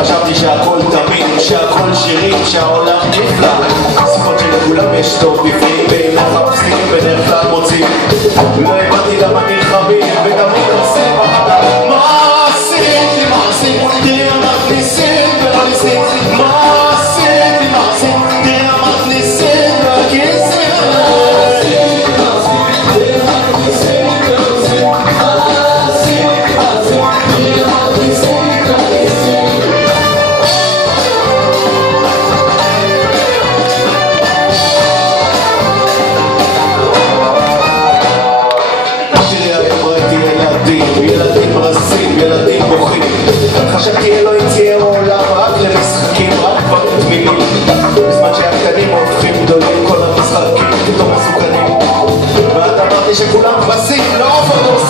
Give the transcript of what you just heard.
חשבתי שהכל תמיד, שהכל שירים, שהעולם נפלא. שיחות שלכולם יש טוב בפנים, בעיניך מפסיקים בדרך כלל מוצאים. לא הבנתי למה נלחמים ותמיד עושים אחת. מה עשיתי, מה עשיתי, תראה מכניסים ולניסים. מה עשיתי, מה עשיתי, תראה מכניסים והכיסים. ילדים רסים, ילדים בוכים. חשבתי אלוהים צייר עולם רק למשחקים, רק דברים תמימים. בזמן שהקטנים הופכים גדולים, כל המשחקים פתאום מסוכנים. ואת אמרתי שכולם רסים, לא אופודוסים.